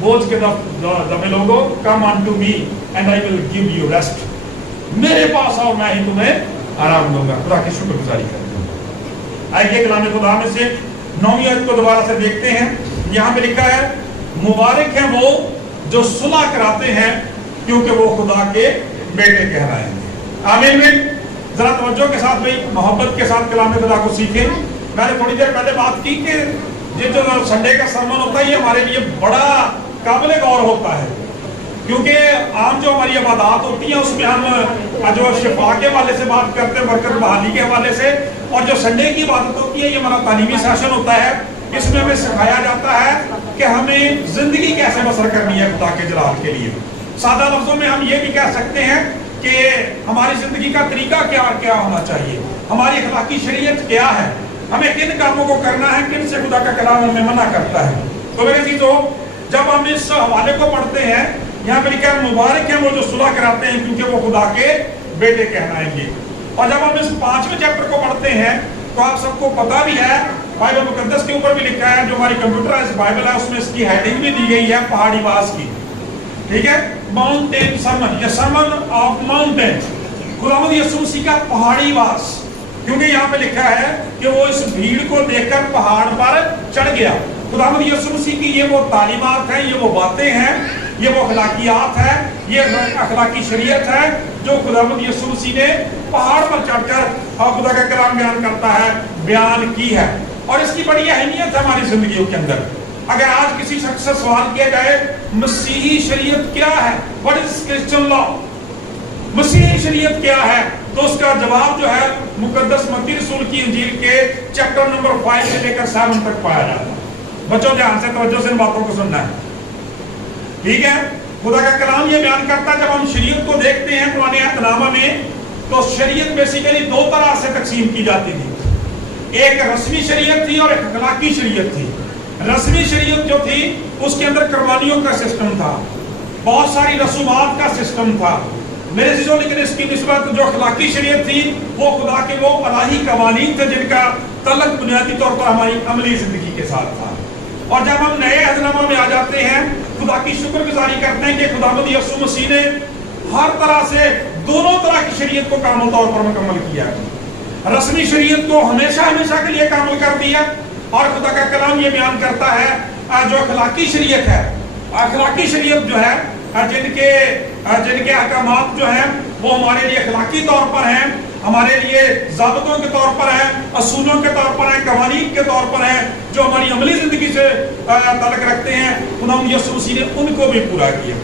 بوجھ کے دبے لوگوں come on to me and I will give you rest. میرے پاس آؤ میں ہی تمہیں آرام دوں گا. خدا کی شکر گزاری کرتے ہیں. آئیے کلام خدا میں سے 9ویں آیت کو دوبارہ سے دیکھتے ہیں. یہاں پہ لکھا ہے مبارک ہیں وہ جو صلح کراتے ہیں کیونکہ وہ خدا کے بیٹے کہلائیں گے. آمین. ذرا توجہ کے ساتھ بھائی محبت کے ساتھ کلام خدا کو سیکھیں. میں نے تھوڑی دیر پہلے بات کی کہ یہ جو سنڈے کا سرمن ہوتا ہے یہ ہمارے لیے بڑا قابل غور ہوتا ہے کیونکہ عام جو ہماری عبادات ہوتی ہیں اس میں ہم جو شفا کے حوالے سے بات کرتے ہیں, برکت بحالی کے حوالے سے, اور جو سنڈے کی عبادت ہوتی ہے یہ ہمارا تعلیمی سیشن ہوتا ہے. اس میں ہمیں سکھایا جاتا ہے کہ ہمیں زندگی کیسے بسر کرنی ہے خدا کے جلال کے لیے. سادہ لفظوں میں ہم یہ بھی کہہ سکتے ہیں کہ ہماری زندگی کا طریقہ کیا ہونا چاہیے, ہماری اخلاقی شریعت کیا ہے, ہمیں کن کاموں کو کرنا ہے, کن سے خدا کا کلام ہمیں منع کرتا ہے. تو میرے عزیزو جب ہم اس حوالے کو پڑھتے ہیں یہاں پہ لکھا ہے مبارک ہیں وہ جو صلح کراتے ہیں کیونکہ وہ خدا کے بیٹے کہلائیں گے. اور جب ہم اس 5ویں چیپٹر کو پڑھتے ہیں تو آپ سب کو پتا بھی ہے بائبل مقدس کے اوپر بھی لکھا ہے, جو ہماری کمپیوٹرائز بائبل ہے اس میں اس کی ہیڈنگ بھی دی گئی ہے پہاڑی واز کی. ٹھیک ہے, ماؤنٹین سرمن, یہ سرمن آف ماؤنٹین, خداوند یسوع مسیح کا پہاڑی واز. کیونکہ یہاں پہ لکھا ہے کہ وہ اس بھیڑ کو دیکھ کر پہاڑ پر چڑھ گیا. خداوند یسوع مسیح کی یہ وہ تعلیمات ہیں, یہ وہ باتیں ہیں, یہ وہ اخلاقیات ہے, یہ اخلاقی شریعت ہے جو خداوند یسوع مسیح نے پہاڑ پر چڑھ کر خدا کا کلام بیان کرتا ہے, بیان کی ہے. اور اس کی بڑی اہمیت ہے ہماری زندگیوں کے اندر. اگر آج کسی شخص سے سوال کیا جائے مسیحی شریعت کیا ہے, what is Christian law, مسیحی شریعت کیا ہے, تو اس کا جواب جو ہے مقدس متی رسول کی انجیل کے چیپٹر نمبر 5 سے لے کر 7 تک پایا جاتا ہے. بچوں دھیان سے توجہ سے ان باتوں کو سننا ہے. ٹھیک ہے, خدا کا کلام یہ بیان کرتا ہے جب ہم شریعت کو دیکھتے ہیں قرآن عہد نامہ میں تو شریعت بیسیکلی 2 طرح سے تقسیم کی جاتی تھی. ایک رسمی شریعت تھی اور ایک اخلاقی شریعت تھی. رسمی شریعت جو تھی اس کے اندر قربانیوں کا سسٹم تھا, بہت ساری رسومات کا سسٹم تھا میرے عزیزو. لیکن اس کی نسبت جو اخلاقی شریعت تھی وہ خدا کے وہ الہی قوانین تھے جن کا تعلق بنیادی طور پر ہماری عملی زندگی کے ساتھ تھا. اور جب ہم نئے عہد نامہ میں آ جاتے ہیں خدا کی شکر گزاری کرتے ہیں کہ خداوند یسوع مسیح نے ہر طرح سے دونوں طرح کی شریعت کو کامل طور پر مکمل کیا. رسمی شریعت کو ہمیشہ کے لیے کامل کر دیا, اور خدا کا کلام یہ بیان کرتا ہے جو اخلاقی شریعت ہے, اخلاقی شریعت جو ہے جن کے احکامات جو ہیں وہ ہمارے لیے اخلاقی طور پر ہیں, ہمارے لیے ضابطوں کے طور پر ہیں, اصولوں کے طور پر ہیں, قوانین کے طور پر ہیں, جو ہماری عملی زندگی سے تعلق رکھتے ہیں. خداوند یسوع مسیح نے ان کو بھی پورا کیا.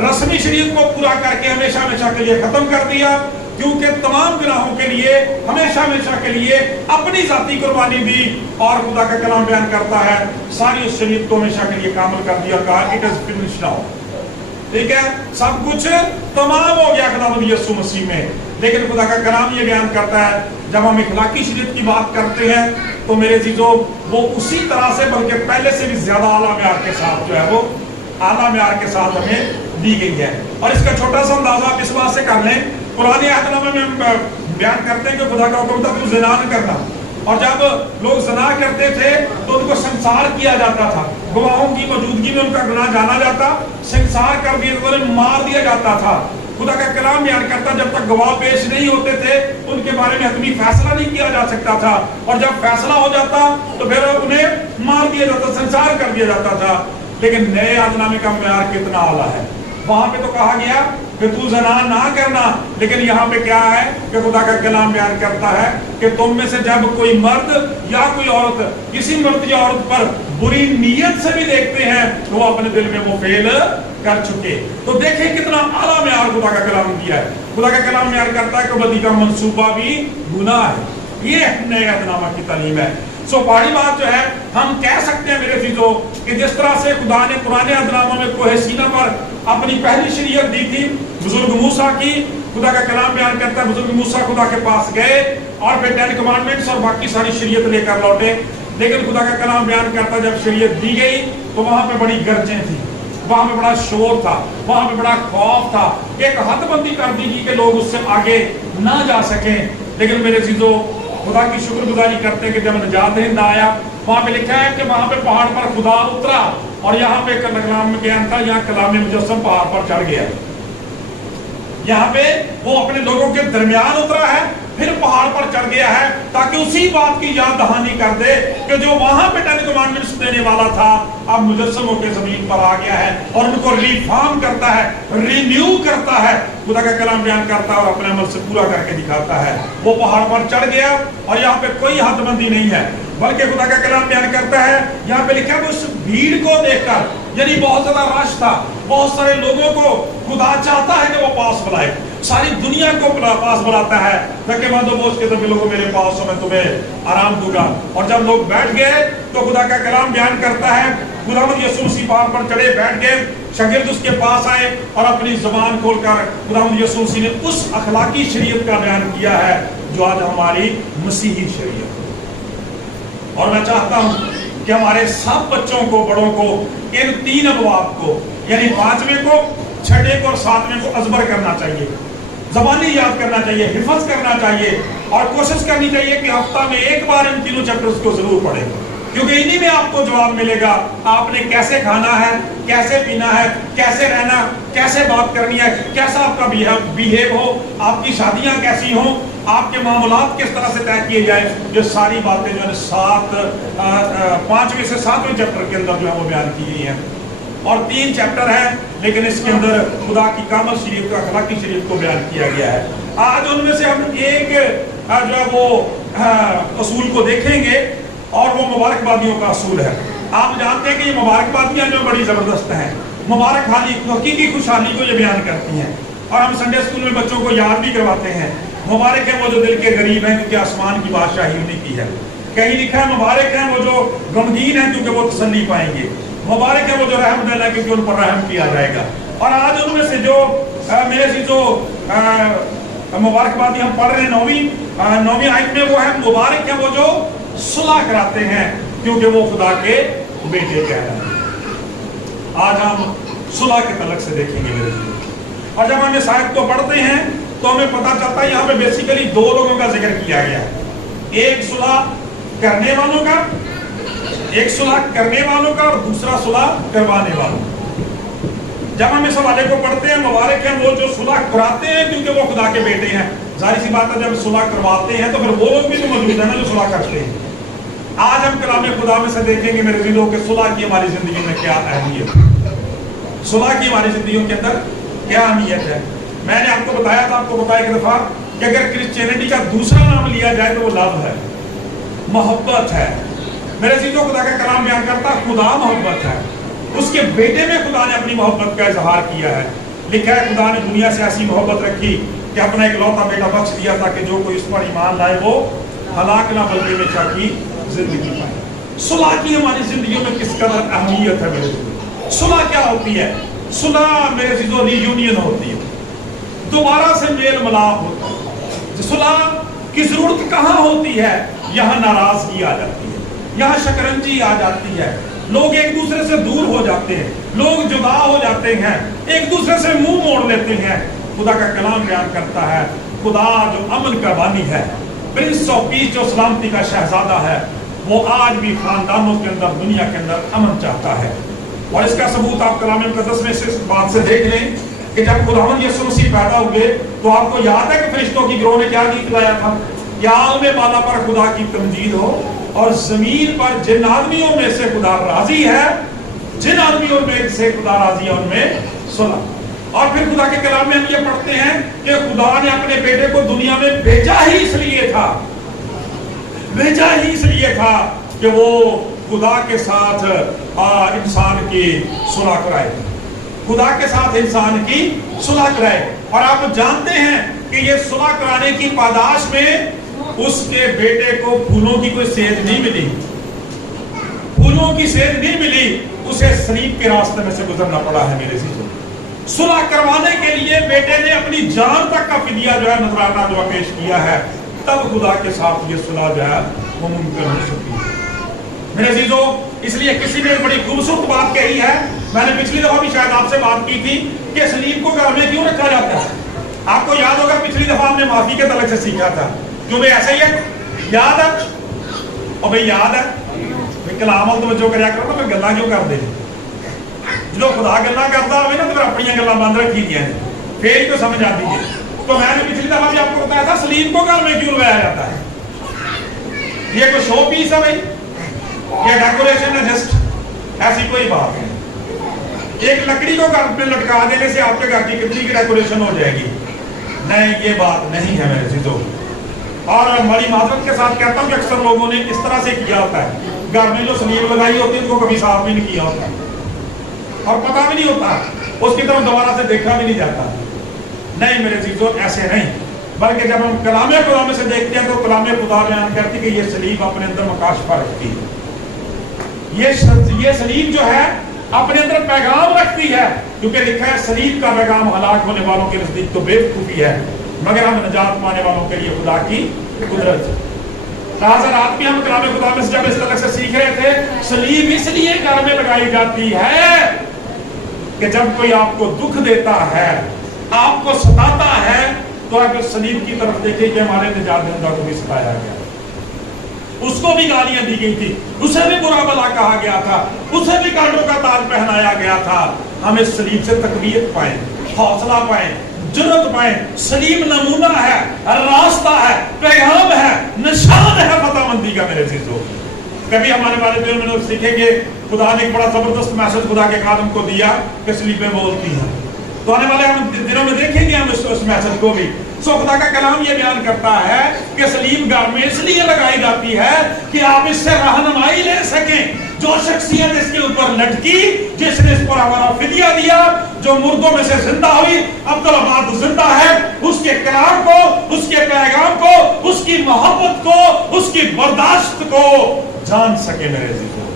رسمی شریعت کو پورا کر کے ہمیشہ کے لیے ختم کر دیا, کیونکہ تمام گناہوں کے لیے ہمیشہ کے لیے اپنی ذاتی قربانی دی. اور خدا کا کلام بیان کرتا ہے ساری اس شریعت کو ہمیشہ کے لیے کامل کر دیا, کہا اٹ از فنشڈ ناؤ. ٹھیک ہے, سب کچھ تمام ہو گیا خداوند یسوع مسیح میں. لیکن خدا کا کلام یہ بیان کرتا ہے جب ہم اخلاقی شریعت کی بات کرتے ہیں تو میرے عزیزو وہ اسی طرح سے بلکہ پہلے سے بھی زیادہ اعلیٰ معیار کے ساتھ جو ہے وہ اعلیٰ معیار کے ساتھ ہمیں دی گئی ہے. اور اس کا چھوٹا سا اندازہ آپ اس بات سے کر لیں, قرآن عہد نامہ میں ہم بیان کرتے ہیں کہ خدا کا حکم تھا تو زنا نہ کرنا, اور جب لوگ زنا کرتے تھے تو ان کو سنسار کیا جاتا تھا, گواہوں کی موجودگی میں ان کا گناہ جانا جاتا, سنسار کر دیا, مار دیا جاتا تھا. خدا کا کلام بیان کرتا جب تک گواہ پیش نہیں ہوتے تھے ان کے بارے میں حتمی فیصلہ نہیں کیا جا سکتا تھا, اور جب فیصلہ ہو جاتا تو پھر انہیں مار دیا جاتا, سنسار کر دیا جاتا تھا. لیکن نئے عہد نامے کا معیار کتنا اعلیٰ ہے. وہاں پہ تو کہا گیا کہ تو زنا نہ کرنا, لیکن یہاں پہ کیا ہے کہ خدا کا کلام بیان کرتا ہے کہ تم میں سے جب کوئی مرد یا کوئی عورت کسی مرد یا عورت پر بری نیت سے بھی دیکھتے ہیں تو وہ اپنے دل میں وہ فعل کر چکے. تو دیکھیں کتنا اعلیٰ معیار خدا کا کلام دیا ہے. خدا کا کلام بیان کرتا ہے کہ بدی کا منصوبہ بھی گناہ ہے. یہ نئے عہد نامہ کی تعلیم ہے. سو پہلی بات جو ہے ہم کہہ سکتے ہیں میرے عزیزو کہ جس طرح سے خدا نے پرانے عہد نامہ میں کوہ سینا پر اپنی پہلی شریعت دی تھی بزرگ موسیٰ کی, خدا کا کلام بیان کرتا ہے بزرگ موسیٰ خدا کے پاس گئے اور پھر 10 کمانڈمنٹس اور باقی ساری شریعت لے کر لوٹے. لیکن خدا کا کلام بیان کرتا ہے جب شریعت دی گئی تو وہاں پہ بڑی گرجیں تھیں, وہاں پہ بڑا شور تھا, وہاں پہ بڑا خوف تھا, ایک حد بندی کر دی گئی کہ لوگ اس سے آگے نہ جا سکیں. لیکن میرے عزیزو خدا کی شکر گزاری کرتے ہیں کہ جب نجات ہند آیا وہاں پہ لکھا ہے کہ وہاں پہ پہاڑ پر خدا اترا اور یہاں پہ کلام میں بیان تھا، یہاں کلام مجسم پہاڑ پر چڑھ گیا، یہاں پہ وہ اپنے لوگوں کے درمیان اترا ہے، پھر پہاڑ پر چڑھ گیا ہے تاکہ اسی بات کی یاد دہانی کر دے کہ جو وہاں پہ ٹین کمانڈمنٹس دینے والا تھا اب مجسم ہو کے زمین پر آ گیا ہے اور ان کو ریفارم کرتا ہے، رینیو کرتا ہے، خدا کا کلام بیان کرتا ہے اور اپنے عمل سے پورا کر کے دکھاتا ہے۔ وہ پہاڑ پر چڑھ گیا اور یہاں پہ کوئی حد بندی نہیں ہے، بلکہ خدا کا کلام بیان کرتا ہے، یہاں پہ لکھا ہے اس بھیڑ کو دیکھ کر، یعنی بہت زیادہ رش تھا، بہت سارے لوگوں کو خدا چاہتا ہے کہ وہ پاس بلائے، ساری دنیا کو پاس بلاتا ہے تاکہ میں بوجھ کے تمہیں لوگوں میرے پاس ہو، میں تمہیں آرام دوں گا۔ اور جب لوگ بیٹھ گئے تو خدا کا کلام بیان کرتا ہے خداوند یسوع مسیح پہاڑ پر چڑھے، بیٹھ گئے، شاگرد اس کے پاس آئے اور اپنی زبان کھول کر خداوند یسوع مسیح نے اس اخلاقی شریعت کا بیان کیا ہے جو آج ہماری مسیحی شریعت ہے۔ اور میں چاہتا ہوں کہ ہمارے سب بچوں کو، بڑوں کو ان 3 ابواب کو، یعنی 5ویں کو، 6ٹھے کو اور 7ویں کو ازبر کرنا چاہیے، زبانی یاد کرنا چاہیے، حفظ کرنا چاہیے، اور کوشش کرنی چاہیے کہ ہفتہ میں ایک بار ان تینوں چیپٹرز کو ضرور پڑھیں، کیونکہ انہی میں آپ کو جواب ملے گا آپ نے کیسے کھانا ہے، کیسے پینا ہے، کیسے رہنا، کیسے بات کرنی ہے، کیسا آپ کا بیہیو ہو، آپ کی شادیاں کیسی ہوں، آپ کے معاملات کس طرح سے طے کیے جائیں۔ یہ ساری باتیں جو ہے 5ویں سے 7ویں چیپٹر کے اندر جو ہے وہ بیان کی گئی ہیں، اور 3 چیپٹر ہیں لیکن اس کے اندر خدا کی کامل شریعت کو، اخلاقی شریعت کو بیان کیا گیا ہے۔ آج ان میں سے ہم ایک جو ہے وہ اصول کو دیکھیں گے اور وہ مبارکبادیوں کا اصول ہے۔ آپ جانتے ہیں کہ یہ مبارکبادیاں جو بڑی زبردست ہیں، مبارک حالی، حقیقی خوشحالی کو یہ بیان کرتی ہیں، اور ہم سنڈے اسکول میں بچوں کو یاد بھی کرواتے ہیں۔ مبارک ہیں وہ جو دل کے غریب ہیں کیونکہ آسمان کی بادشاہی انہیں کی ہے۔ کہیں لکھا ہے مبارک ہیں وہ جو غمگین ہیں کیونکہ وہ تسلی پائیں گے، مبارک ہے وہ جو رحم دل ہے کیونکہ ان پر رحم کیا جائے گا۔ اور آج ان میں سے جو میرے سے جو مبارکبادی ہم پڑھ رہے ہیں 9ویں آیت میں، وہ ہے مبارک ہے وہ جو صلح کراتے ہیں کیونکہ وہ خدا کے بیٹے کہلاتے ہیں۔ آج ہم صلح کے تعلق سے دیکھیں گے میرے سے، اور جب ہم اس آیت کو پڑھتے ہیں تو ہمیں پتہ چلتا ہے یہاں پہ بیسیکلی 2 لوگوں کا ذکر کیا گیا ہے، ایک صلح کرنے والوں کا، ایک صلح کرنے والوں کا اور دوسرا صلح کروانے والوں کا۔ جب ہم اس حوالے کو پڑھتے ہیں مبارک ہیں وہ جو صلح کراتے ہیں کیونکہ وہ خدا کے بیٹے ہیں، ظاہر سی بات ہے جب صلح کرواتے ہیں تو پھر وہ لوگ بھی تو موجود ہیں نا جو صلح کرتے ہیں۔ آج ہم کلام خدا میں سے دیکھیں گے میرے عزیزوں کہ صلح کی ہماری زندگی میں کیا اہمیت ہے، صلح کی ہماری زندگیوں کے اندر کیا اہمیت ہے۔ میں نے آپ کو بتایا تھا، آپ کو بتایا ایک دفعہ کہ اگر کرسچینٹی کا دوسرا نام لیا جائے تو وہ لو ہے، محبت ہے۔ میرے عزیزوں خدا کا کلام بیان کرتا خدا محبت ہے، اس کے بیٹے میں خدا نے اپنی محبت کا اظہار کیا ہے۔ لکھا ہے خدا نے دنیا سے ایسی محبت رکھی کہ اپنا اکلوتا بیٹا بخش دیا تاکہ جو کوئی اس پر ایمان لائے وہ ہلاک نہ بلکہ ہمیشہ کی زندگی پائے۔ صلح کی ہماری زندگیوں میں کس قدر اہمیت ہے میرے عزیزوں۔ صلح کیا ہوتی ہے؟ صلح میرے عزیزوں ری یونین ہوتی ہے، دوبارہ سے میل ملاپ ہوتا ہے۔ صلح کی ضرورت کہاں ہوتی ہے؟ یہاں ناراضگی آ جاتی ہے، یہاں شکنجی آ جاتی ہے، لوگ ایک دوسرے سے دور ہو جاتے ہیں، لوگ جدا ہو جاتے ہیں، ایک دوسرے سے منہ موڑ لیتے ہیں۔ خدا کا کلام بیان کرتا ہے خدا جو امن کا بانی ہے، پرنس آف پیس جو سلامتی کا شہزادہ ہے، وہ آج بھی خاندانوں کے اندر، دنیا کے اندر امن چاہتا ہے۔ اور اس کا ثبوت آپ کلام مقدس میں سے اس بات سے دیکھ لیں کہ جب خداوند یسوع مسیح پیدا ہوئے تو آپ کو یاد ہے کہ فرشتوں کی گروہ نے کیا گیت گایا تھا؟ یا عالم بالا پر خدا کی تمجید ہو اور زمین پر جن آدمیوں میں سے خدا راضی ہے، جن آدمیوں میں سے خدا راضی ہے ان میں صلح۔ اور پھر خدا کے کلام میں ہم یہ پڑھتے ہیں کہ خدا نے اپنے بیٹے کو دنیا میں بھیجا ہی اس لیے تھا، بھیجا ہی اس لیے تھا کہ وہ خدا کے ساتھ انسان کی صلح کرائے، خدا کے ساتھ انسان کی صلح کرائے۔ اور آپ جانتے ہیں کہ یہ صلح کرانے کی پاداش میں اس کے بیٹے کو پھولوں کی کوئی سیدھ نہیں ملی، پھولوں کی سیدھ نہیں ملی، اسے صلیب کے راستے میں سے گزرنا پڑا ہے میرے عزیزوں۔ صلح کروانے کے لیے بیٹے نے اپنی جان تک کا فدیہ جو ہے نذرانہ جو پیش کیا ہے، تب خدا کے ساتھ یہ صلح جو ہے وہ ممکن ہو سکتی ہے میرے عزیزوں۔ اس لیے کسی نے بڑی خوبصورت بات کہی ہے، میں نے پچھلی دفعہ بھی شاید آپ سے بات کی تھی کہ صلیب کو گھر میں کیوں رکھا جاتا ہے؟ آپ کو یاد ہوگا پچھلی دفعہ ہم نے معافی کے تعلق سے سیکھا تھا، کیوں بھائی ایسا ہی ہے؟ یاد ہے؟ اور بھائی یاد ہے؟ کلام توجہ کریا کرو نا، میں گلا کیوں کر دے؟ جو خدا گلا کرتا ہوئے نا تو پھر اپنی گلا بند رکھی دیا ہے، پھر ہی تو سمجھ آتی ہے۔ تو میں نے پچھلی دفعہ بھی آپ کو بتایا تھا سلیم کو گھر میں کیوں لگایا جاتا ہے؟ یہ کوئی شو پیس ہے بھائی، یہ ڈیکوریشن ہے جسٹ، ایسی کوئی بات نہیں۔ ایک لکڑی کو گھر پہ لٹکا دینے سے آپ کے گھر کی کتنی کی ڈیکوریشن ہو جائے گی؟ نہیں، یہ بات نہیں ہے میرے چیزوں۔ اور بڑی معذرت کے ساتھ کہتا ہوں کہ اکثر لوگوں نے اس طرح سے کیا ہوتا ہے، گھر میں جو سلیم لگائی ہوتی ہے اس کو کبھی صاف بھی نہیں کیا ہوتا اور پتہ بھی نہیں ہوتا، اس کی طرف دوبارہ سے دیکھا بھی نہیں جاتا۔ نہیں میرے چیزوں، ایسے نہیں، بلکہ جب ہم کلام خدا میں سے دیکھتے ہیں تو کلام خدا بیان کرتی کہ یہ سلیم اپنے اندر مکاشفہ رکھتی ہے، یہ سلیم جو ہے اپنے اندر پیغام رکھتی ہے، کیونکہ لکھا ہے سلیم کا پیغام ہلاک ہونے والوں کے نزدیک تو بیوقوفی ہے، مگر ہم نجات پانے والوں کے لیے خدا کی قدرت ہے۔ لہٰذا رات بھی ہم کلام خدا میں سے جب اس طرح سے سیکھ رہے تھے، سلیم اس لیے گھر میں لگائی جاتی ہے کہ جب کوئی آپ کو دکھ دیتا ہے، آپ کو ستاتا ہے، تو آپ سلیم کی طرف دیکھیں کہ ہمارے نجات دہندہ کو بھی ستایا گیا، اس کو بھی گالیاں دی گئی تھی، اسے بھی برا بلا کہا گیا تھا، اسے بھی کانٹوں کا تاج پہنایا گیا تھا۔ ہم اس سلیم سے تقویت پائیں، حوصلہ پائیں، جرت پائیں۔ سلیم نمونہ ہے، راستہ ہے، پیغام ہے، نشان ہے فتح مندی کا میرے عزیزو۔ کبھی ہمارے والد دل میں سیکھیں کہ خدا نے ایک بڑا زبردست میسج خدا کے خادم کو دیا کہ سلیپیں بولتی ہیں، تو آنے والے ہم دنوں میں دیکھیں گے ہم اس میسج کو بھی۔ سو خدا کا کلام یہ بیان کرتا ہے کہ سلیم گھر میں اس لیے لگائی جاتی ہے کہ آپ اس سے رہنمائی لے سکیں۔ جو شخصیت اس کے اوپر لٹکی، جس نے اس پر ہمارا فدیہ دیا، جو مردوں میں سے زندہ ہوئی، عبدالعباد زندہ ہے، اس کے کلام کو، اس کے پیغام کو، اس کی محبت کو، اس کی برداشت کو جان سکے میرے عزیزو۔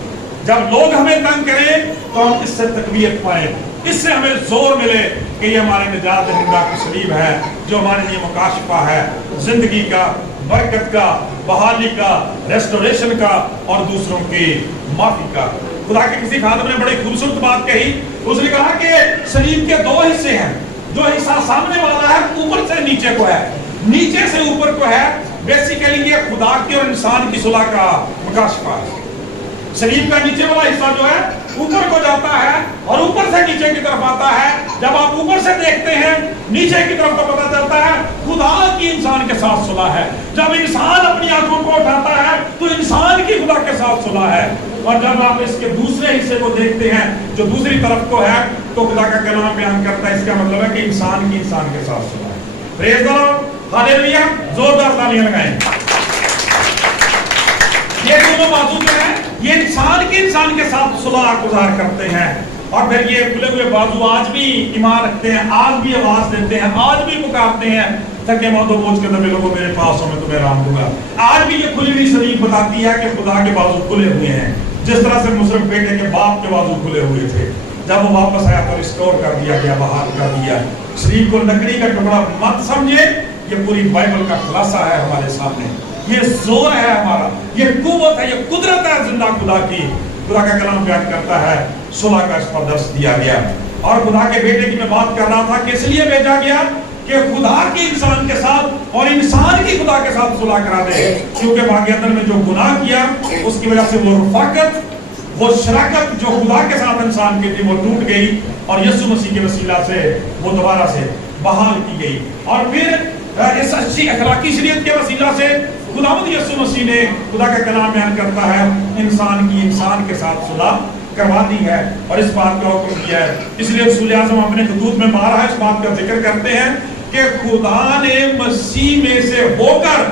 جب لوگ ہمیں تنگ کریں تو ہم اس سے تقویت پائیں، اس سے ہمیں زور ملے کہ یہ ہمارے نجات دہندہ کی سلیم ہے، جو ہمارے لیے مکاشفہ ہے زندگی کا، برکت کا، بحالی کا، ریسٹوریشن کا اور دوسروں کی معافی کا۔ خدا کے کسی خادم نے بڑی خوبصورت بات کہی، اس نے کہا کہ سلیم کے دو حصے ہیں، جو حصہ سامنے والا ہے اوپر سے نیچے کو ہے، نیچے سے اوپر کو ہے، بیسیکلی یہ خدا کی اور انسان کی صلح کا مکاشفہ ہے۔ سلیم کا نیچے والا حصہ جو ہے اوپر کو جاتا ہے اور اوپر سے نیچے کی طرف آتا ہے۔ جب آپ اوپر سے دیکھتے ہیں نیچے کی طرف تو پتہ چلتا ہے خدا کی انسان کے ساتھ صلح ہے۔ جب انسان اپنی آنکھوں کو اٹھاتا ہے تو انسان کی خدا کے ساتھ صلح ہے، اور جب آپ اس کے دوسرے حصے کو دیکھتے ہیں جو دوسری طرف کو ہے تو خدا کا کلام بیان کرتا ہے، اس کا مطلب ہے کہ انسان کی انسان کے ساتھ صلح ہے۔ پریز دی لارڈ، ہاللیلویہ، زوردار تالیاں لگائیں۔ یہ دونوں بازو جو ہیں یہ انسان کے انسان کے ساتھ صلح گزار کرتے ہیں، اور پھر یہ کھلے ہوئے بازو آج بھی ایمان رکھتے ہیں، آج بھی آواز دیتے ہیں، آج بھی پکارتے ہیں تھکے ماتوں بوجھ کے دبے لوگوں میرے پاس ہو میں تمہیں آرام دوں گا۔ آج بھی یہ کھلی ہوئی سلیم بتاتی ہے کہ خدا کے بازو کھلے ہوئے ہیں، جس طرح سے مصرف بیٹے کے باپ کے بازو کھلے ہوئے تھے، جب وہ واپس آیا تو ریسٹور کر دیا گیا، بحال کر دیا۔ سلیم کو لکڑی کا ٹکڑا مت سمجھے، یہ پوری بائبل کا خلاصہ ہے ہمارے سامنے، یہ زور ہے ہمارا، یہ قوت ہے، یہ قدرت ہے زندہ خدا کی۔ خدا کا کلام بیان کرتا ہے صلح کا اس پر درس دیا گیا، اور خدا کے بیٹے کی میں بات کر رہا تھا کہ اس لیے بھیجا گیا کہ خدا کی انسان کے ساتھ اور انسان کی خدا کے ساتھ صلح کرا دے، کیونکہ باغ میں جو گناہ کیا اس کی وجہ سے وہ رفاقت، وہ شراکت جو خدا کے ساتھ انسان کی تھی وہ ٹوٹ گئی، اور یسوع مسیح کے وسیلہ سے وہ دوبارہ سے بحال کی گئی، اور پھر اس اچھی اخلاقی شریعت کے وسیلہ سے خداوند یسوع مسیح نے، خدا کا کلام بیان کرتا ہے، انسان کی انسان کے ساتھ صلح کروا دی ہے اور اس بات کا حکم دیا ہے۔ اس لیے رسول اعظم اپنے خطوط میں بارہا اس بات کا ذکر کرتے ہیں کہ خدا نے مسیح میں سے ہو کر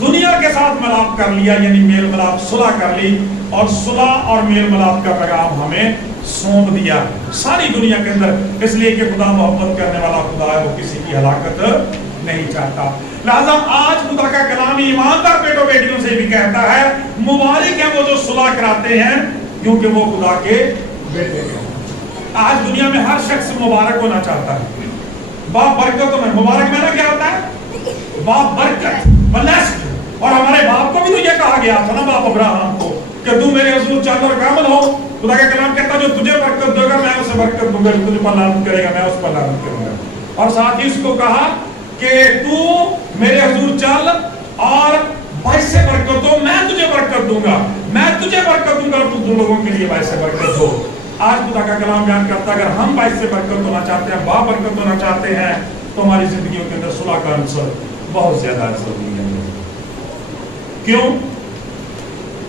دنیا کے ساتھ ملاپ کر لیا، یعنی میل ملاپ، صلح کر لی، اور صلح اور میل ملاپ کا پیغام ہمیں سونپ دیا ساری دنیا کے اندر، اس لیے کہ خدا محبت کرنے والا خدا ہے، وہ کسی کی ہلاکت نہیں چاہتا۔ لہذا آج خدا کا کلام ایماندار بیٹوں بیٹیوں سے بھی کہتا ہے مبارک ہیں وہ جو صلح کراتے ہیں کیونکہ وہ خدا کے بیٹے ہیں۔ آج دنیا میں ہر شخص مبارک ہونا چاہتا ہے، باپ برکتوں میں مبارک میں نا کیا ہوتا ہے؟ باپ برکت، بلیسڈ۔ اور ہمارے باپ کو بھی تو یہ کہا گیا تھا نا، باپ ابراہیم کو، کہ تو میرے حضور چل اور کامل ہو۔ خدا کا کلام کہتا ہے جو تجھے برکت دے گا میں اسے برکت دوں گا، جو تجھے پر لعنت کرے گا میں اس پر لعنت کروں گا۔ اور ساتھ ہی اس کو کہا کہ تو میرے حضور چل اور باعث برکت ہو، میں تجھے برکت دوں گا، میں تجھے برکت دوں گا اور تو دو لوگوں کے لیے باعث برکت ہو۔ آج خدا کا کلام بیان کرتا ہے اگر ہم باعث سے برکت ہونا چاہتے ہیں، بابرکت ہونا چاہتے ہیں، تو ہماری زندگیوں کے اندر صلح کا عنصر بہت زیادہ ضروری ہے۔ کیوں؟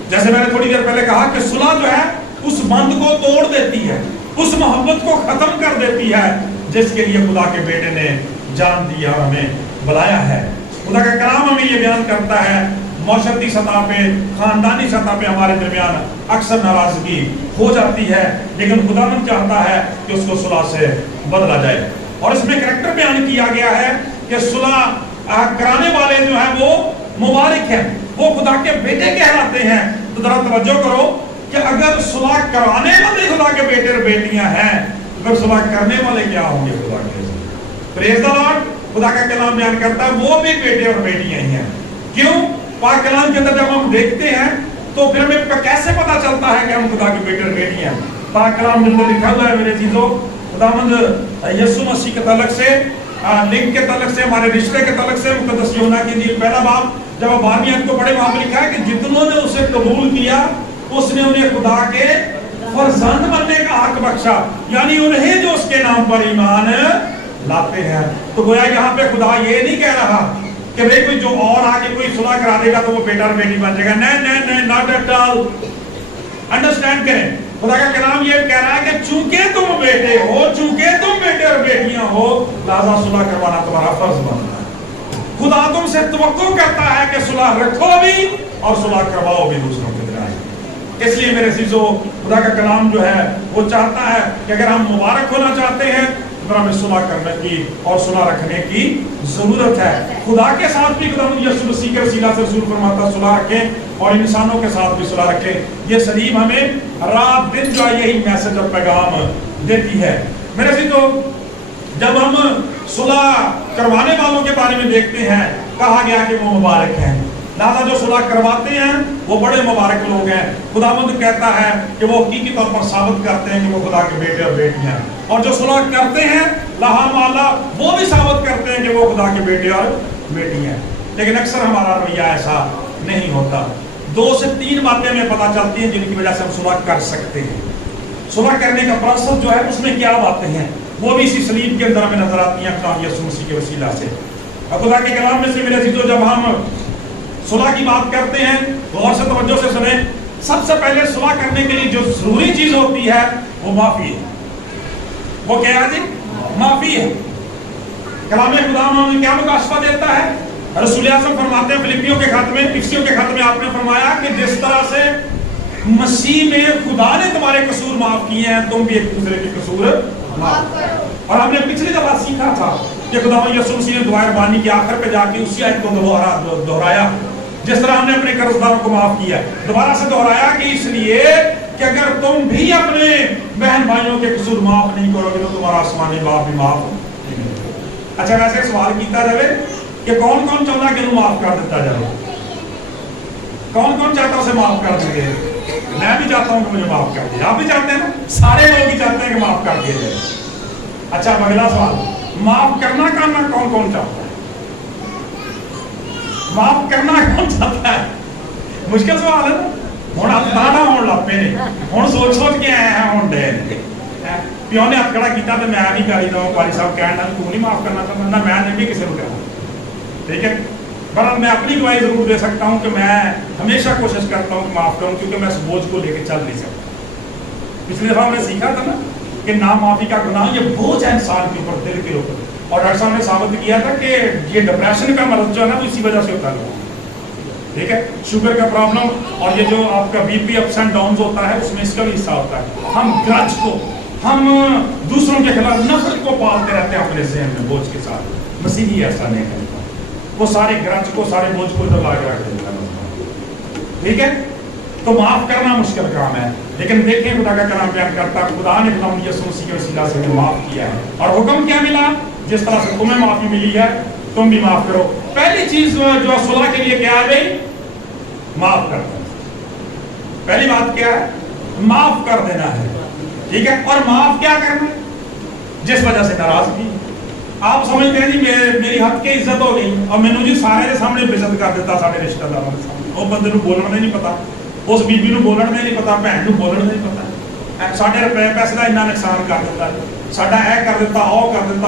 جیسے میں نے تھوڑی دیر پہلے کہا کہ صلح جو ہے اس بند کو توڑ دیتی ہے، اس محبت کو ختم کر دیتی ہے جس کے لیے خدا کے بیٹے نے جان دی اور ہمیں بلایا ہے۔ خدا کا کلام ہمیں یہ بیان کرتا ہے معاشرتی سطح پہ، خاندانی سطح پہ ہمارے درمیان اکثر ناراضگی ہو جاتی ہے، لیکن خداوند چاہتا ہے کہ اس کو صلح سے بدلا جائے۔ اور اس میں کریکٹر بیان کیا گیا ہے کہ صلح کرانے والے جو ہیں وہ مبارک ہیں، وہ خدا کے بیٹے کہلاتے ہیں۔ تو ذرا توجہ کرو کہ اگر صلح کرانے والے خدا کے بیٹے اور بیٹیاں ہیں، اگر صلح کرنے والے کیا ہوں گے خدا کے؟ پریز دی لارڈ۔ خدا کا کلام بیان کرتا ہے وہ بھی بیٹے اور بیٹیاں ہی ہیں۔ کیوں؟ پاک کلام کے اندر جب ہم دیکھتے ہیں تو پھر ہمیں کیسے پتا چلتا ہے کہ ہم خدا کے بیٹے اور بیٹی ہیں؟ پاک کلام کے اندر لکھا ہوا ہے میرے عزیزو، خداوند یسوع مسیح کے تعلق سے، لنک کے تعلق سے، ہمارے رشتے کے تعلق سے، مقدس یوحنا کی انجیل پہلا باب جب آپ 12ویں آیت کو پڑھے وہاں پہ لکھا ہے کہ جتنوں نے اسے قبول کیا اس نے انہیں خدا کے فرزند بننے کا حق بخشا، یعنی انہیں جو اس کے نام پر ایمان لاتے ہیں۔ تو گویا یہاں پہ خدا یہ نہیں کہہ رہا کہ بھئی کوئی جو اور آگے کوئی صلح کرا دے گا تو وہ بیٹا اور بیٹی بن جائے گا۔ نہیں، not at all۔ انڈرسٹینڈ کریں، خدا کا کلام یہ کہہ رہا ہے کہ چونکہ تم بیٹے ہو، چونکہ تم بیٹے اور بیٹیاں ہو، لہذا صلح کروانا تمہارا فرض بنتا ہے۔ خدا تم سے توقع کرتا ہے کہ صلح رکھو بھی اور صلح کرواؤ بھی دوسروں کے درمیان۔ اس لیے میرے عزیزو، خدا کا کلام جو ہے وہ چاہتا ہے کہ اگر ہم مبارک ہونا چاہتے ہیں تو ہمیں صلح کرنے کی اور صلح رکھنے کی ضرورت ہے۔ خدا کے ساتھ بھی خداوند یسوع مسیح کے وسیلہ سے رسول فرماتا ہے صلح رکھیں، اور انسانوں کے ساتھ بھی صلح رکھیں۔ یہ صلیب ہمیں رات دن جو ہے یہی میسج اور پیغام دیتی ہے۔ میرے عزیزو، جب ہم صلح کروانے والوں کے بارے میں دیکھتے ہیں، کہا گیا کہ وہ مبارک ہیں، لہذا جو صلح کرواتے ہیں وہ بڑے مبارک لوگ ہیں۔ خداوند کہتا ہے کہ وہ حقیقی طور پر ثابت کرتے ہیں کہ وہ خدا کے بیٹے اور بیٹیاں ہیں، اور جو صلح کرتے ہیں لہا مالا وہ بھی ثابت کرتے ہیں کہ وہ خدا کے بیٹے اور بیٹی ہیں۔ لیکن اکثر ہمارا رویہ ایسا نہیں ہوتا۔ 2 سے 3 باتیں ہمیں پتہ چلتی ہیں جن کی وجہ سے ہم صلح کر سکتے ہیں۔ صلح کرنے کا پروسیس جو ہے اس میں کیا باتیں ہیں وہ بھی اسی صلیب کے اندر ہمیں نظر آتی ہیں خداوند یسوع مسیح کے وسیلہ سے۔ اور خدا کے کلام میں سے میرے عزیزو، جب ہم صلح کی بات کرتے ہیں غور سے توجہ سے سنیں، سب سے پہلے صلح کرنے کے لیے جو ضروری چیز ہوتی ہے وہ معافی ہے۔ وہ کیا ہے جی؟ معافی ہے۔ کلام خدا ہمیں کیا مکاشفہ دیتا ہے؟ رسول اعظم فرماتے ہیں فلپیوں کے خط میں، افسیوں کے خط میں آپ نے فرمایا کہ جس طرح سے مسیح میں خدا نے تمہارے قصور معاف کیے ہیں، تم بھی ایک دوسرے کے قصور معاف کرو۔ اور ہم نے پچھلی دفعہ سیکھا تھا کہ خدا یسوع مسیح نے دعائے ربانی کی آخر پہ جا کے اسی آیت کو دہرایا، جس طرح ہم نے اپنے قرضداروں کو معاف کیا، دوبارہ سے دہرایا کہ اس لیے کہ اگر تم بھی اپنے بہن بھائیوں کے قصور معاف نہیں کرو گے تو تمہارا آسمانی باپ بھی معاف نہیں کرے گا۔ اچھا، ویسے سوال کیتا جائے کہ کون کون چاہتا کہ انہوں معاف کر دیتا جائے؟ کون کون چاہتا اسے معاف کر دے؟ میں بھی چاہتا ہوں کہ مجھے معاف کر دے۔ آپ بھی چاہتے ہیں نا؟ سارے لوگ ہی چاہتے ہیں کہ معاف کر دیا جائے۔ اچھا، اگلا سوال، معاف کرنا کون کون چاہتا ہے؟ معاف کرنا کون چاہتا ہے؟ مشکل سوال ہے نا۔ ہوں آپ دانا ہون لگ پے نے، ہوں سوچ کے آئے ہیں، ہوں ڈے پیو نے ہاتھ کھڑا کیتا تو میں نہیں کری دوں، قاری صاحب کہنا تو نہیں معاف کرنا چاہتا، نہ میں نے بھی کسی کو کہنا، ٹھیک ہے۔ بہرحال میں اپنی گواہی ضرور دے سکتا ہوں کہ میں ہمیشہ کوشش کرتا ہوں کہ معاف کروں، کیونکہ میں اس بوجھ کو لے کے چل نہیں سکتا۔ پچھلی دفعہ ہم نے سیکھا تھا نا کہ نامعافی کا گناہ یہ بوجھ ہے انسان کے اوپر، دل کے اوپر، اور ڈاکٹر صاحب نے ثابت کیا تھا کہ یہ ڈپریشن کا مرض جو ہے نا وہ اسی وجہ سے ہوتا ہے، ٹھیک ہے۔ شوگر کا پرابلم اور یہ جو آپ کا B P ups and Downs ہوتا ہے اس میں اس کا بھی حصہ ہوتا ہے۔ ہم گرج کو، ہم دوسروں کے خلاف نفرت کو پالتے رہتے ہیں اپنے ذہن میں بوجھ کے ساتھ۔ مسیحی ایسا نہیں کرتا، وہ سارے گرج کو، سارے بوجھ کو دبا کے رکھ دیتا ہے، ٹھیک ہے۔ تو معاف کرنا مشکل کام ہے، لیکن دیکھیں خدا کا کلام بیان کرتا ہے خدا نے خداوند یسوع مسیح کے وسیلہ سے معاف کیا ہے، اور حکم کیا ملا؟ جس طرح سے تمہیں معافی ملی ہے تم بھی معاف کرو۔ پہلی چیز جو صلح کے لیے کیا ہے بھائی؟ معاف کر دینا۔ پہلی بات کیا ہے؟ معاف کر دینا ہے، ٹھیک ہے۔ اور معاف کیا کرنا؟ جس وجہ سے ناراضگی، آپ سمجھتے ہیں جی میری حد کی عزت ہو گئی اور مینوں جی سارے سامنے بےزت کر دیتا، سارے رشتہ داروں کے سامنے، وہ بندے نوں بولن نہیں پتا، اس بیبی نوں بولن نہیں پتا، بہن نوں بولن نہیں پتا، ਸਾਡੇ ਰੁਪਏ ਪੈਸੇ ਦਾ ਇੰਨਾ ਨੁਕਸਾਨ ਕਰ ਦਿੱਤਾ, ਸਾਡਾ ਇਹ ਕਰ ਦਿੱਤਾ, ਉਹ ਕਰ ਦਿੱਤਾ,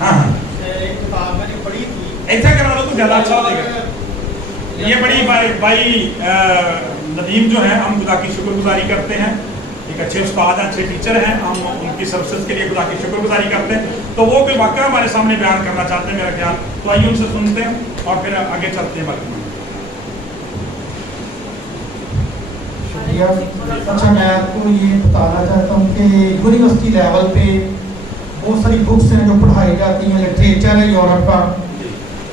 ہاں ایسا کرا لو تو زیادہ اچھا ہو جائے گا. یہ بڑی بھائی ندیم جو ہیں، ہم خدا کی شکر گزاری کرتے ہیں، ایک اچھے استاد ہیں، اچھے ٹیچر ہیں، ہم ان کی سروسز کے لیے خدا کی شکر گزاری کرتے ہیں. تو وہ کوئی واقعہ ہمارے سامنے بیان کرنا چاہتے ہیں میرا خیال، تو آئیے ان سے سنتے ہیں اور پھر آگے چلتے ہیں. باقی اچھا، میں آپ کو یہ بتانا چاہتا ہوں کہ یونیورسٹی لیول پہ بہت ساری بکس ہیں جو پڑھائی جاتی ہیں، لٹریچر ہے یورپ کا،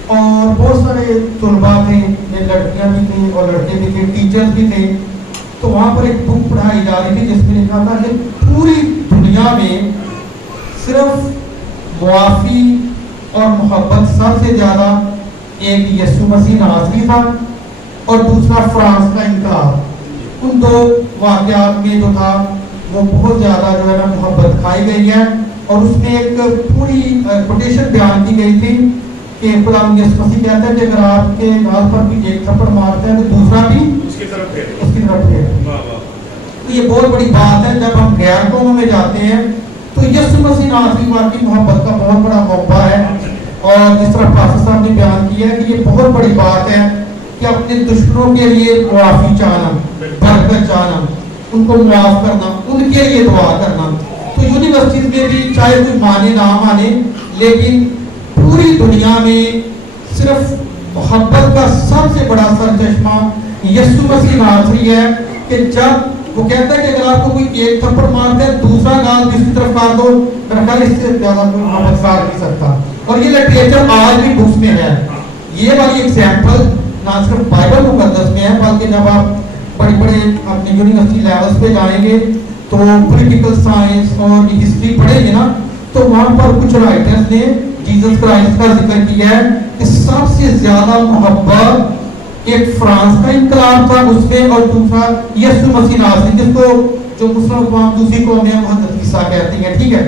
اور بہت سارے طلباء تھے، لڑکیاں بھی تھیں اور لڑکے بھی تھے، ٹیچرز بھی تھے. تو وہاں پر ایک بک پڑھائی جا رہی تھی جس میں لکھا تھا کہ پوری دنیا میں صرف معافی اور محبت سب سے زیادہ ایک یسوع مسیح ناصری تھا اور دوسرا فرانس کا انقلاب. ان دو واقعات میں جو تھا وہ بہت زیادہ جو ہے نا محبت کھائی گئی ہے. اور اس میں ایک پوری کوٹیشن بیان کی گئی تھی کہ خدا یسوع مسیح کہتا ہے کہ اگر آپ کے گال پر بھی ایک تھپڑ مارتے ہیں تو دوسرا بھی اس کی طرف پھیر. تو یہ بہت بڑی بات ہے. جب ہم غیر قوموں میں جاتے ہیں تو یسوع مسیح ناصری واقعی محبت کا بہت بڑا موقع ہے. اور جس طرح پاسٹر صاحب نے بیان کیا ہے کہ یہ بہت بڑی بات ہے کہ اپنے دشمنوں کے لیے معافی چاہنا، برکت چاہنا، ان کو معاف کرنا، ان کے لیے دعا کرنا. تو یونیورسٹیز میں بھی چاہے کوئی مانے نہ مانے، لیکن پوری دنیا میں صرف محبت کا سب سے بڑا سرچشمہ یسوع مسیح ناصری ہے. کہ جب وہ کہتا ہے کہ اگر آپ کو کوئی ایک تھپڑ مارتے ہیں دوسرا گال دوسری طرف کاٹ دو، میرا خیال اس سے زیادہ کوئی محبت کار نہیں سکتا. اور یہ لٹریچر آج بھی بکس میں ہے. یہ والی ایگزامپل نہ صرف بائبل مقدس میں ہے بلکہ جب آپ بڑے بڑے اپنے یونیورسٹی لیولز پہ جائیں گے تو پولیٹیکل سائنس اور ہسٹری پڑھیں گے نا، تو وہاں پر کچھ رائٹرز نے جیسس کرائسٹ کا ذکر کیا ہے کہ سب سے زیادہ محبت ایک فرانس کا انقلاب تھا اس میں، اور دوسرا یسوع مسیح ناصری جس کو جو مسلم اقوام دوسری قومیں محمد عیسیٰ کہتی ہیں. ٹھیک ہے،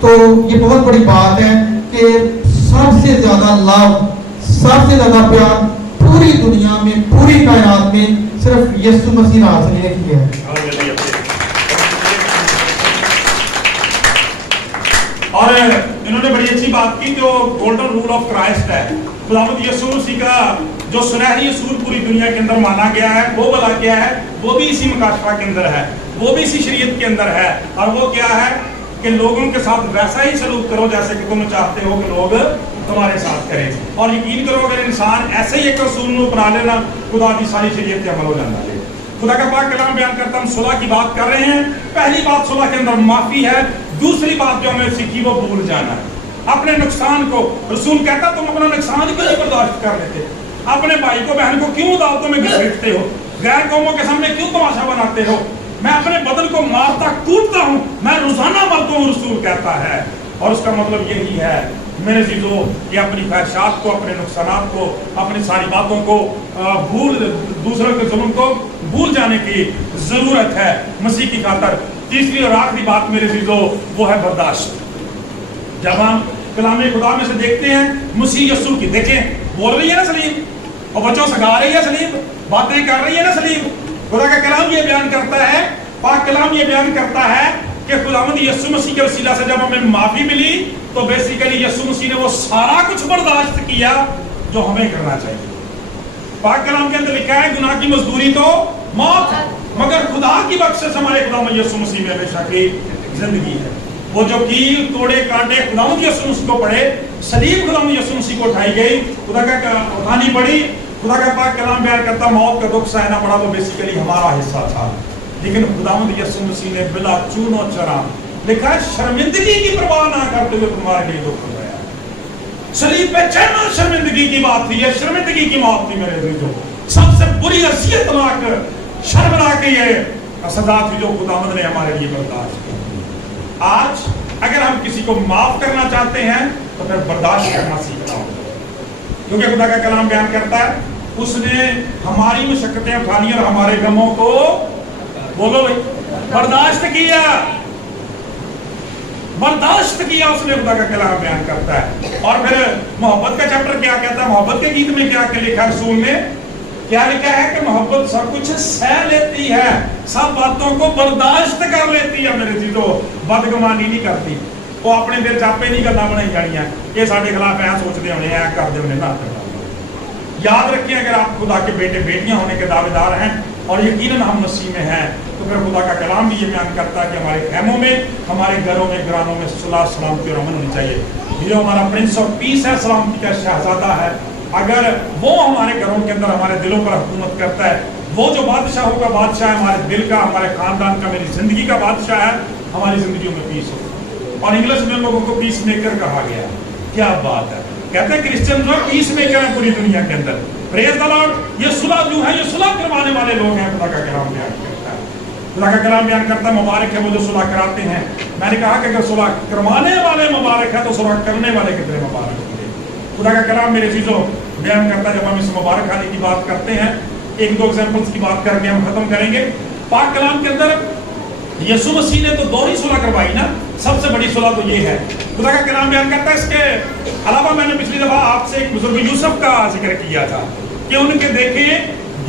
تو یہ بہت بڑی بات ہے کہ سب سے زیادہ لو، سب سے زیادہ پیار پوری دنیا میں، پوری کائنات میں صرف یسوع مسیح ناصری نے کیا ہے. اور انہوں نے بڑی اچھی بات کی جو گولڈن رول آف کرائسٹ ہے، خداوند یسوع مسیح کا جو سنہری اصول پوری دنیا کے اندر مانا گیا ہے، وہ بلا کیا ہے، وہ بھی اسی مکاشفہ کے اندر ہے، وہ بھی اسی شریعت کے اندر ہے. اور وہ کیا ہے کہ لوگوں کے ساتھ ویسا ہی سلوک کرو جیسے کہ تم چاہتے ہو کہ لوگ تمہارے ساتھ کریں. اور یقین کرو اگر انسان ایسے ہی ایک اصول اپنا لینا، خدا کی ساری شریعت پہ عمل ہو جانا ہے. خدا کا پاک کلام بیان کرتا ہم صلح کی بات کر رہے ہیں. پہلی بات صلح کے اندر معافی ہے. دوسری بات جو ہمیں سیکھی وہ بھول جانا ہے. اپنے نقصان کو رسول کہتا تم اپنا نقصان کیوں نہیں برداشت کر لیتے؟ اپنے بھائی کو بہن کو کیوں عدالتوں میں گھسیٹتے ہو؟ غیر قوموں کے سامنے کیوں تماشا بناتے ہو؟ میں اپنے بدن کو مارتا کوٹتا ہوں، میں روزانہ مرتا ہوں، رسول کہتا ہے. اور اس کا مطلب یہی ہے میرے عزیزو کہ اپنی خواہشات کو، اپنے نقصانات کو، اپنی ساری باتوں کو دوسروں کے ظلم کو بھول جانے کی ضرورت ہے مسیح کی خاطر. تیسری اور آخری بات میرے عزیزو وہ ہے برداشت. جب ہم کلام خدا میں سے دیکھتے ہیں مسیح یسوع کی، دیکھیں بول رہی ہے نا سلیم، اور بچوں سکھا رہی ہے سلیم، باتیں کر رہی ہے نا سلیم. خدا کا کلام یہ بیان کرتا ہے، پاک کلام یہ بیان کرتا ہے کہ خداوند یسوع مسیح کے وسیلہ سے جب ہمیں معافی ملی تو بیسیکلی یسوع مسیح نے وہ سارا کچھ برداشت کیا جو ہمیں کرنا چاہیے. پاک کلام کے اندر لکھا ہے گناہ کی مزدوری تو موت ہے، مگر خدا کی بخشش ہمارے خداوند یسوع مسیح میں ہمیشہ کی زندگی ہے. وہ جو کیل توڑے کانٹے خداوند یسوع مسیح کو پڑے، صلیب خداوند یسوع مسیح کو اٹھائی گئی، خدا کا اٹھانی پڑی. خدا کا پاک کلام بیان کرتا موت کا دکھ سہنا پڑا تو بیسیکلی ہمارا حصہ تھا. لیکن خداوند یسوع مسیح نے بلا چون و چرا لکھا ہے شرمندگی کی پرواہ نہ کرتے ہوئے تمہارے لیے دکھ اٹھایا. صلیب پہ چین اور شرمندگی کی بات تھی، یہ شرمندگی کی موت تھی میرے عزیزو. سب سے بری اذیت ناک شرمناک یہ سزا تھی جو خداوند نے ہمارے لیے برداشت کی. آج اگر ہم کسی کو معاف کرنا چاہتے ہیں تو پھر برداشت کرنا سیکھنا ہوگا، کیونکہ خدا کا کلام بیان کرتا ہے اس نے ہماری مشقتیں اٹھانی اور ہمارے غموں کو بولو بھائی برداشت کیا، برداشت کیا اس نے. خدا کا کلام بیان کرتا ہے. اور پھر محبت کا چیپٹر کیا کہتا ہے، محبت کے گیت میں کیا لکھا رسول نے کیا لکھا ہے کہ محبت سب کچھ سہ لیتی ہے, سب باتوں کو برداشت کر لیتی ہے. میرے چیزوں بدگمانی نہیں کرتی. وہ اپنے دل چاپے نہیں گلا بنائی جانی ہیں, یہ سارے خلاف ہے سوچتے ہونے ہیں کرتے ہونے نہ. یاد رکھیں اگر آپ خدا کے بیٹے بیٹیاں ہونے کے دعوے دار ہیں اور یقیناً ہم مسیح میں ہیں, تو پھر خدا کا کلام بھی یہ بیان کرتا ہے کہ ہمارے خیموں میں, ہمارے گھروں میں, گھرانوں میں صلاح سلامتی اور امن ہونی چاہیے. یہ جو ہمارا پرنس آف پیس ہے, سلامتی کا شہزادہ ہے, اگر وہ ہمارے گھروں کے اندر ہمارے دلوں پر حکومت کرتا ہے, وہ جو بادشاہوں کا بادشاہ ہے, ہمارے دل کا, ہمارے خاندان کا, میری زندگی کا بادشاہ ہے, ہماری زندگیوں میں پیس ہوگا. اور انگلش میں لوگوں کو پیس میکر کہا گیا. کیا بات ہے, کہتے ہیں کرسچن جو پیس میکر ہیں پوری دنیا کے اندر. پریز دی لارڈ. یہ صلح جو ہے, یہ صلح کروانے والے لوگ ہیں. خدا کا کلام بیان کرتا ہے, خدا کا کلام بیان کرتا ہے مبارک ہے وہ جو صلح کراتے ہیں. میں نے کہا کہ اگر صلح کروانے والے مبارک ہے تو صلح کرنے والے کتنے مبارک ہوں گے. خدا کا کلام میرے چیزوں بیان کرتا ہے. جب ہم اس مبارک خانے کی بات کرتے ہیں, ایک دو ایگزامپلس کی بات کر کے ہم ختم کریں گے. پاک کلام کے اندر یسوع مسیح نے تو دو ہی صلح کروائی نا, سب سے بڑی صلح تو یہ ہے. خدا کا کلام بیان کرتا ہے. اس کے علاوہ میں نے پچھلی دفعہ آپ سے ایک بزرگ یوسف کا ذکر کیا تھا کہ ان کے دیکھیں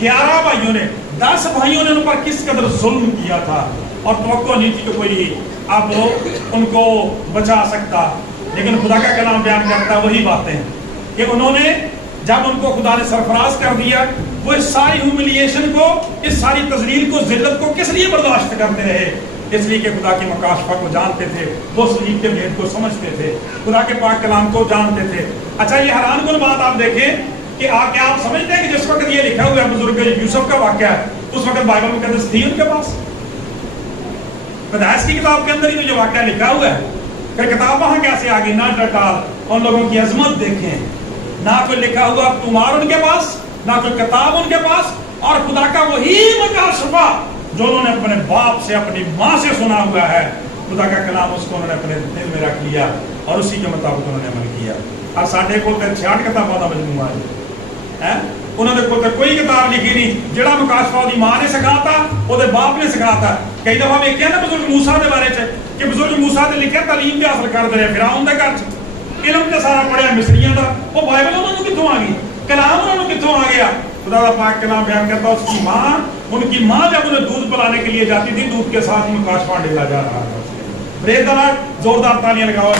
11 بھائیوں نے, 10 بھائیوں نے ان پر کس قدر ظلم کیا تھا, اور توقع نہیں تھی کہ کوئی اب ان کو بچا سکتا. لیکن خدا کا کلام بیان کرتا ہے وہی باتیں کہ انہوں نے جب ان کو خدا نے سرفراز کر دیا, وہ اس ساری ہیوملیشن کو, اس ساری تذلیل کو, ذلت کو کس لیے برداشت کرتے رہے؟ اس لیے کہ خدا کی مکاشفہ کو جانتے تھے, وہ صلیب کے بھید کو سمجھتے تھے, خدا کے پاک کلام کو جانتے تھے. اچھا یہ حیران کن بات آپ دیکھیں کہ کیا آپ سمجھتے ہیں کہ جس وقت یہ لکھا ہوا ہے بزرگ یوسف کا واقعہ ہے, اس وقت بائبل مقدس تھی ان کے پاس؟ پیدائش کی کتاب کے اندر ہی تو یہ واقعہ لکھا ہوا ہے. پھر کتاب وہاں کیسے آ گئی؟ نہ ڈٹال. ان لوگوں کی عظمت دیکھیں, نہ کوئی لکھا ہوا تمہار ان کے پاس, نہ کوئی کتاب ان کے پاس, اور خدا کا وہی مکاشفہ جو انہوں نے اپنے باپ سے, اپنی ماں سے سنا ہوا ہے, خدا کا کلام اس کو انہوں نے اپنے دل میں رکھ لیا اور اسی کے مطابق انہوں نے عمل کیا. اور ساڈے کول تے 66 کتاباں دا مجموعہ ہے. انہوں نے کوئی کتاب لکھی نہیں جڑا مکاشفہ دی ماں نے سکھاتا, وہ دے باپ نے سکھاتا. کئی دفعہ ویکھیا نا بزرگ موسیٰ دے بارے چ کہ بزرگ موسیٰ نے لکھیا تعلیم تے حاصل کرتے رہے فرعون دے گھر چ, علم تے سارا پڑھیا مصریاں دا. وہ بائبل انہوں نے کتھوں آ گئی, کلام انہوں نے کتھوں آ گیا؟ خدا کا پاک کلام بیان کرتا اس کی ماں, ان کی ماں جب انہیں دودھ پلانے کے لیے جاتی تھی, دودھ کے ساتھ ہی مکاشفہ ڈالا جا رہا تھا. بریدار زوردار تالیاں لگاؤ.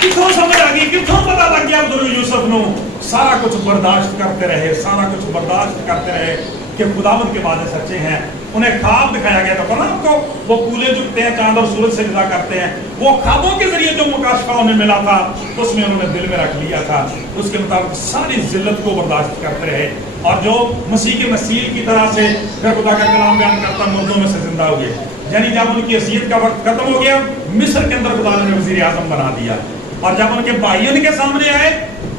کتھوں سمجھ آ گئی, کتھوں پتہ لگ گیا بزرگ یوسف نو؟ سارا کچھ برداشت کرتے رہے, سارا کچھ برداشت کرتے رہے کہ خداوند کے وعدے سچے ہیں. انہیں خواب دکھایا گیا تھا, پتہ آپ کو, وہ پھولے جھکتے ہیں, چاند اور سورج سے سجدہ کرتے ہیں. وہ خوابوں کے ذریعے جو مکاشفہ انہیں ملا تھا اس میں انہوں نے دل میں رکھ لیا تھا. اس کے مطابق ساری ذلت کو برداشت کرتے رہے, اور جو مسیح کے مسیح کی طرح سے پھر خدا کا کلام بیان کرتا مردوں میں سے زندہ ہوئے. یعنی جب ان کی حیثیت کا وقت ختم ہو گیا, مصر کے اندر خدا نے وزیر اعظم بنا دیا, اور جب ان کے بھائی ان کے سامنے آئے,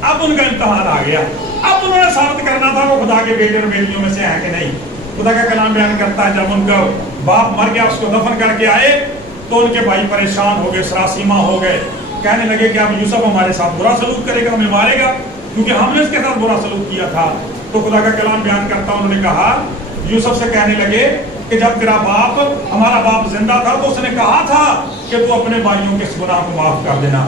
اب ان کا امتحان آ گیا. اب انہوں نے ثابت کرنا تھا وہ خدا کے بیٹے اور بیٹیوں میں سے ہیں کہ نہیں. خدا کا کلام بیان کرتا ہے جب ان کا باپ مر گیا, اس کو دفن کر کے آئے, تو ان کے بھائی پریشان ہو گئے, سراسیمہ ہو گئے, کہنے لگے کہ اب یوسف ہمارے ساتھ برا سلوک کرے گا, ہمیں مارے گا, کیونکہ ہم نے اس کے ساتھ برا سلوک کیا تھا. تو خدا کا کلام بیان کرتا, انہوں نے کہا, یوسف سے کہنے لگے کہ جب تیرا باپ, ہمارا باپ زندہ تھا, تو اس نے کہا تھا کہ تو اپنے بھائیوں کے اس گناہ کو معاف کر دینا.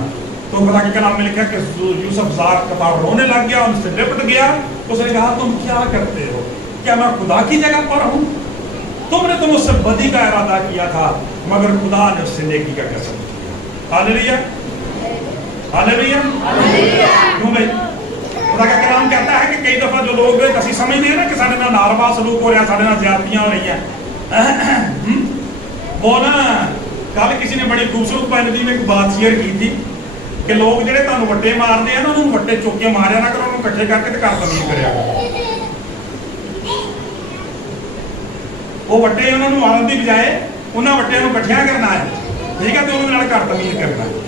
تو خدا کے کلام میں لکھا کہ یوسف زار قطار رونے لگ گیا, ان سے لپٹ گیا. اس نے کہا تم کیا کرتے ہو, کیا میں خدا کی جگہ پر ہوں؟ تم نے تو مجھ سے بدی کا ارادہ کیا تھا, مگر خدا نے اس سے نیکی کا قسم کیا. ہاللیلویا, ہاللیلویا, کیوں بھائی؟ خدا کا کلام کہتا ہے کہ کئی دفعہ جو لوگ کسی سمجھتے ہیں نا کہ سارے نہ ناروا سلوک ہو رہا ہے, سارے نہ زیادتیاں ہو رہی ہیں, وہ نا کل کسی نے بڑی خوبصورت پہنتی میں ایک بات شیئر کی تھی کہ لوگ جڑے تانوں وٹے مارتے ہیں نا, انہوں وٹے چوک کے ماریا نہ کرو, انہوں کٹھے کر کے گھر تمیز کریا کرو. وہ وٹے انہوں نے مارن کی بجائے انہوں وٹے کٹھیا کرنا ہے, ٹھیک ہے, تو انہوں نے گھر تمیز کرنا ہے.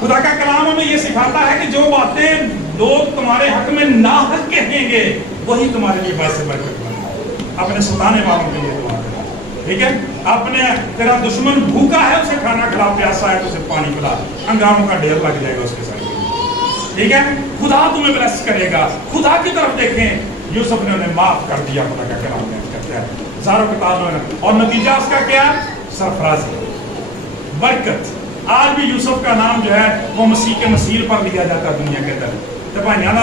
خدا کا کلام ہمیں یہ سکھاتا ہے کہ جو باتیں لوگ تمہارے حق میں ناحق کہیں گے وہی تمہارے لیے باعث برکت بننا ہے. اپنے ستانے والوں کے لیے دعا کرنا, ٹھیک ہے. اپنے تیرا دشمن بھوکا ہے اسے کھانا کھلا, پیاسا ہے تو اسے پانی پلا, انگاروں کا ڈھیر لگ جائے گا اس کے ساتھ, ٹھیک ہے. خدا تمہیں بلیس کرے گا. خدا کی طرف دیکھیں, یوسف نے انہیں معاف کر دیا. خدا کا کلام بیان کرتا ہے ہزاروں کتابوں میں, اور نتیجہ اس کا کیا؟ سرفرازی, برکت. آج بھی یوسف کا نام جو ہے وہ مسیح کے مسیر پر لیا جاتا ہے دنیا کے اندر. تو بھائیاں نا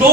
2